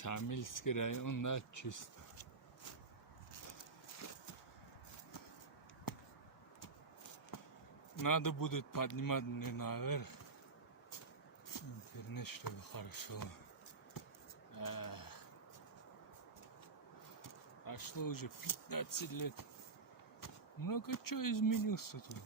Шамильский район, да, чисто. Надо будет поднимать мне наверх. Интернет, чтобы хорошо. Прошло уже 15 лет. Много чего изменился тут.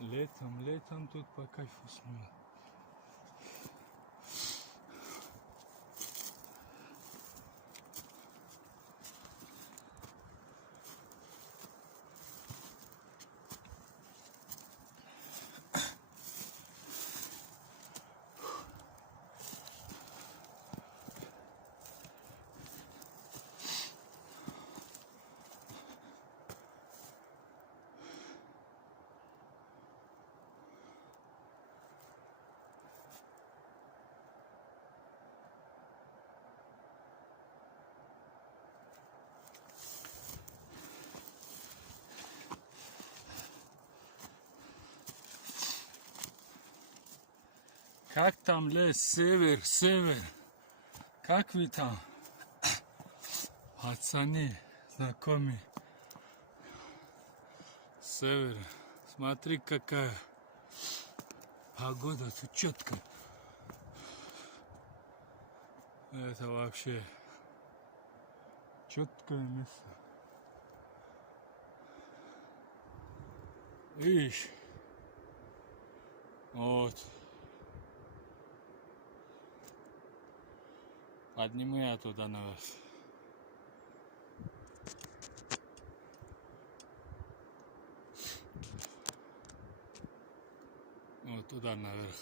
Летом тут по кайфу снимать. Как там лес? Север. Как вы там? Пацаны, знакомые. Север. Смотри, какая погода тут четкая. Это вообще четкое место. Видишь? Вот. Подниму я туда наверх. Вот туда наверх.